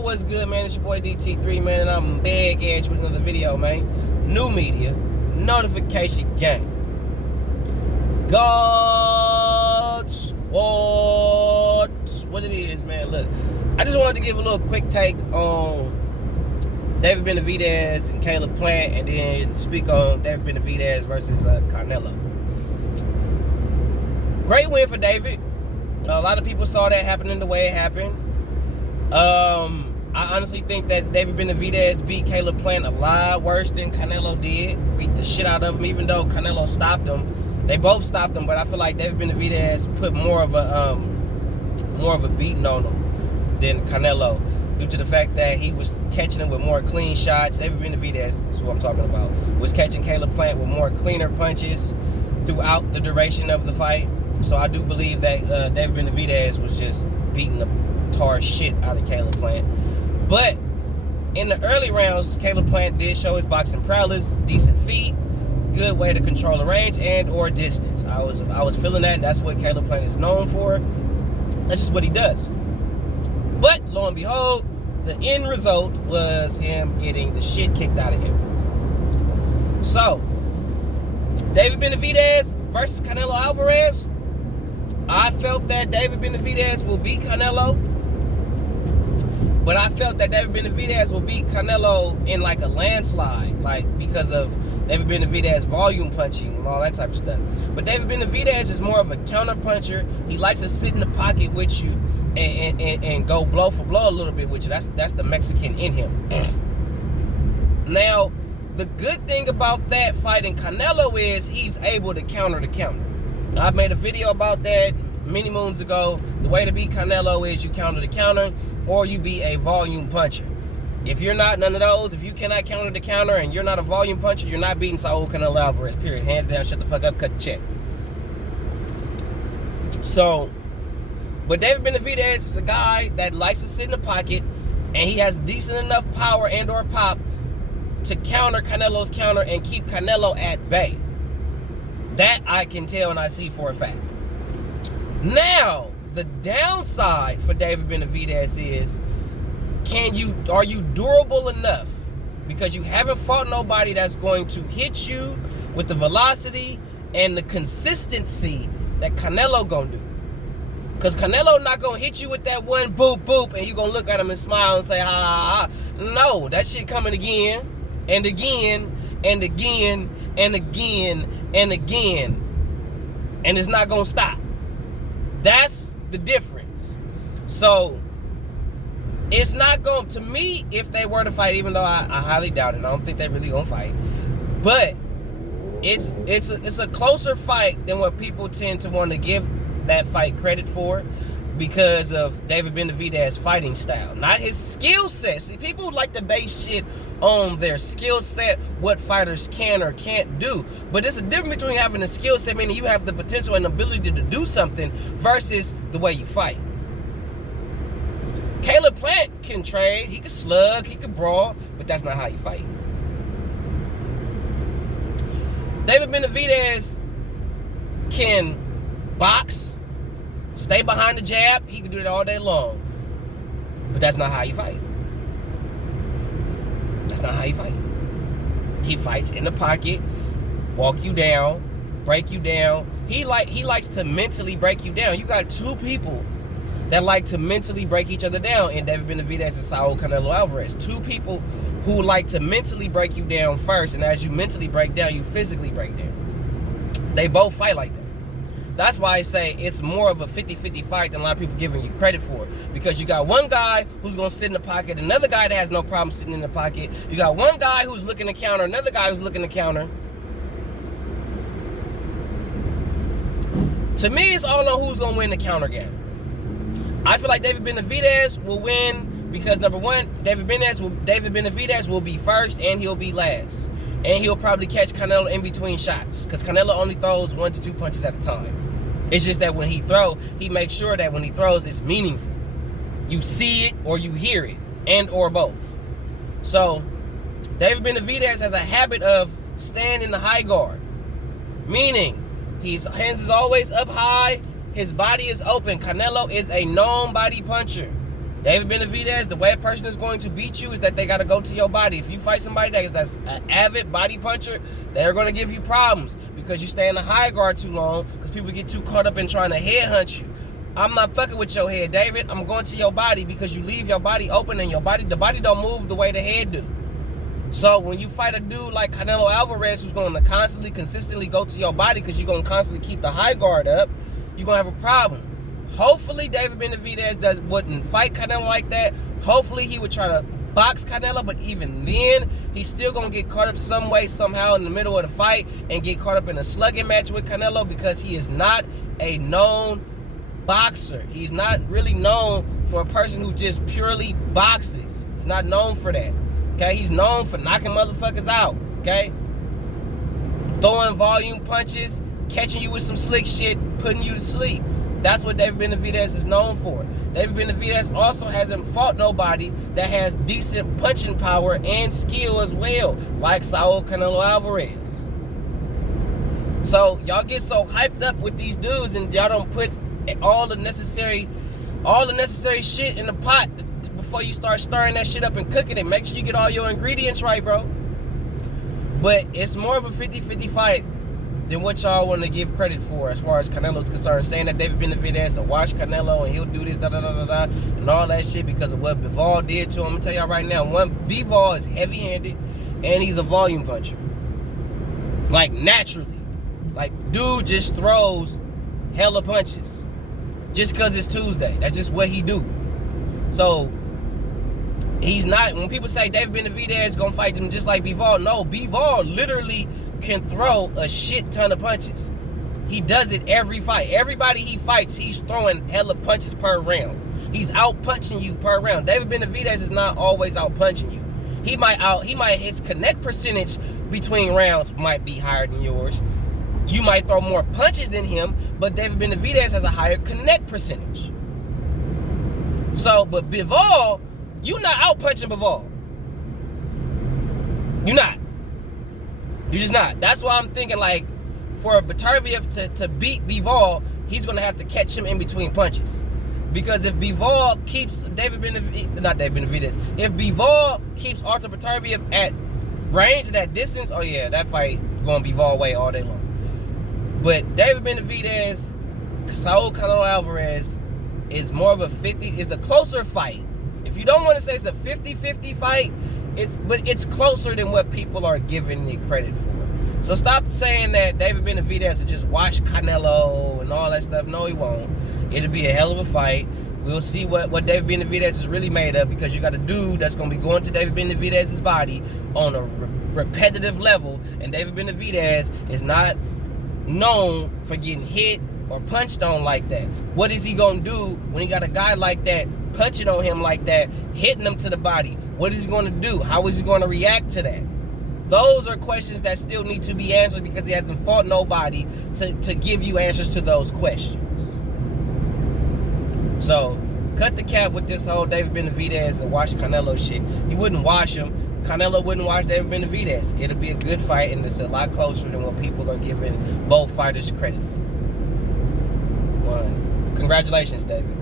what's good, man? It's your boy DT3, man, and I'm big edge with another video, man. New media, notification gang. God's what it is, man. Look, I just wanted to give a little quick take on David Benevediez and Caleb Plant, and then speak on David Benevediez versus Canelo. Great win for David. A lot of people saw that happening the way it happened. I honestly think that David Benevediez beat Caleb Plant a lot worse than Canelo did. Beat the shit out of him, even though Canelo stopped him. They both stopped him, but I feel like David Benevediez put more of a beating on him than Canelo, due to the fact that he was catching him with more clean shots. David Benevediez is what I'm talking about. Was catching Caleb Plant with more cleaner punches throughout the duration of the fight. So I do believe that David Benevediez was just beating the tar shit out of Caleb Plant. But in the early rounds, Caleb Plant did show his boxing prowess, decent feet, good way to control the range and or distance. I was feeling that. That's what Caleb Plant is known for. That's just what he does. But lo and behold, the end result was him getting the shit kicked out of him. So, David Benevediez versus Canelo Alvarez. I felt that David Benevediez will beat Canelo, but I felt that David Benevediez will beat Canelo in like a landslide, like because of David Benevediez volume punching and all that type of stuff. But David Benevediez is more of a counter puncher. He likes to sit in the pocket with you and go blow for blow a little bit with you. That's the Mexican in him. Now, the good thing about that fighting Canelo is he's able to counter the counter. Now, I made a video about that many moons ago. The way to beat Canelo is you counter the counter, or you be a volume puncher. If you're not none of those, if you cannot counter the counter and you're not a volume puncher, you're not beating Saul Canelo Alvarez, period. Hands down, shut the fuck up, cut the check. So, but David Benevediez is a guy that likes to sit in the pocket, and he has decent enough power and or pop to counter Canelo's counter and keep Canelo at bay. That I can tell and I see for a fact. Now, the downside for David Benevediez is, are you durable enough? Because you haven't fought nobody that's going to hit you with the velocity and the consistency that Canelo gonna do. Because Canelo not gonna hit you with that one boop boop and you gonna look at him and smile and say ha ha ha. No, that shit coming again and again and again and again and again, and it's not gonna stop. That's the difference. So it's not going to me, if they were to fight, even though I highly doubt it. I don't think they really gonna fight, but it's a closer fight than what people tend to want to give that fight credit for, because of David Benevides' fighting style, not his skill set. See, people like to base shit on their skill set, what fighters can or can't do. But there's a difference between having a skill set, meaning you have the potential and ability to do something, versus the way you fight. Caleb Plant can trade, he can slug, he can brawl, but that's not how you fight. David Benevides can box, stay behind the jab, he can do that all day long. But that's not how you fight. That's not how you fight. He fights in the pocket, walk you down, break you down. He likes to mentally break you down. You got two people that like to mentally break each other down in David Benevides and Saul Canelo Alvarez. Two people who like to mentally break you down first, and as you mentally break down, you physically break down. They both fight like that. That's why I say it's more of a 50-50 fight than a lot of people giving you credit for. Because you got one guy who's going to sit in the pocket, another guy that has no problem sitting in the pocket. You got one guy who's looking to counter, another guy who's looking to counter. To me, it's all on who's going to win the counter game. I feel like David Benevides will win because, number one, David Benevides will be first and he'll be last. And he'll probably catch Canelo in between shots, because Canelo only throws 1 to 2 punches at a time. It's just that when he throws, he makes sure that when he throws, it's meaningful. You see it or you hear it, and or both. So, David Benevides has a habit of staying in the high guard, meaning his hands is always up high, his body is open. Canelo is a known body puncher. David Benavidez, the way a person is going to beat you is that they got to go to your body. If you fight somebody that's an avid body puncher, they're going to give you problems because you stay in the high guard too long because people get too caught up in trying to headhunt you. I'm not fucking with your head, David. I'm going to your body because you leave your body open and the body don't move the way the head do. So when you fight a dude like Canelo Alvarez who's going to constantly, consistently go to your body because you're going to constantly keep the high guard up, you're going to have a problem. Hopefully David Benavidez wouldn't fight Canelo like that. Hopefully he would try to box Canelo, but even then, he's still going to get caught up some way, somehow in the middle of the fight and get caught up in a slugging match with Canelo because he is not a known boxer. He's not really known for a person who just purely boxes. He's not known for that. Okay, he's known for knocking motherfuckers out. Okay, throwing volume punches, catching you with some slick shit, putting you to sleep. That's what David Benavidez is known for. David Benavidez also hasn't fought nobody that has decent punching power and skill as well, like Saul Canelo Alvarez. So y'all get so hyped up with these dudes and y'all don't put all the necessary shit in the pot before you start stirring that shit up and cooking it. Make sure you get all your ingredients right, bro. But it's more of a 50-50 fight than what y'all want to give credit for as far as Canelo's concerned. Saying that David Benavidez will watch Canelo and he'll do this, da-da-da-da-da, and all that shit because of what Bivol did to him. I'm going to tell y'all right now, Bivol is heavy-handed and he's a volume puncher. Like, naturally. Like, dude just throws hella punches just because it's Tuesday. That's just what he do. So, he's not, when people say David Benavidez is going to fight him just like Bivol, no, Bivol literally can throw a shit ton of punches. He does it every fight. Everybody he fights, he's throwing hella punches per round. He's out punching you per round. David Benavidez is not always out punching you. His connect percentage between rounds might be higher than yours. You might throw more punches than him, but David Benavidez has a higher connect percentage. So, but Bivol, you're not out punching Bivol. You're not. You're just not. That's why I'm thinking, like, for Beterbiev to beat Bivol, he's going to have to catch him in between punches. Because if Bivol keeps if Bivol keeps Artur Beterbiev at range and at distance, oh yeah, that fight going Bivol way all day long. But David Benavidez, Saul Canelo Alvarez is more of a is a closer fight. If you don't want to say it's a 50-50 fight, it's closer than what people are giving it credit for. So stop saying that David Benavidez will just watch Canelo and all that stuff. No, he won't. It'll be a hell of a fight. We'll see what David Benavidez is really made of, because you got a dude that's going to be going to David Benavidez's body on a repetitive level, and David Benavidez is not known for getting hit or punched on like that. What is he going to do when he got a guy like that punching on him like that, hitting him to the body? What is he going to do? How is he going to react to that? Those are questions that still need to be answered, because he hasn't fought nobody to give you answers to those questions. So, cut the cap with this whole David Benavidez and watch Canelo shit. He wouldn't watch him. Canelo wouldn't watch David Benavidez. It'll be a good fight, and it's a lot closer than what people are giving both fighters credit for. Congratulations, David.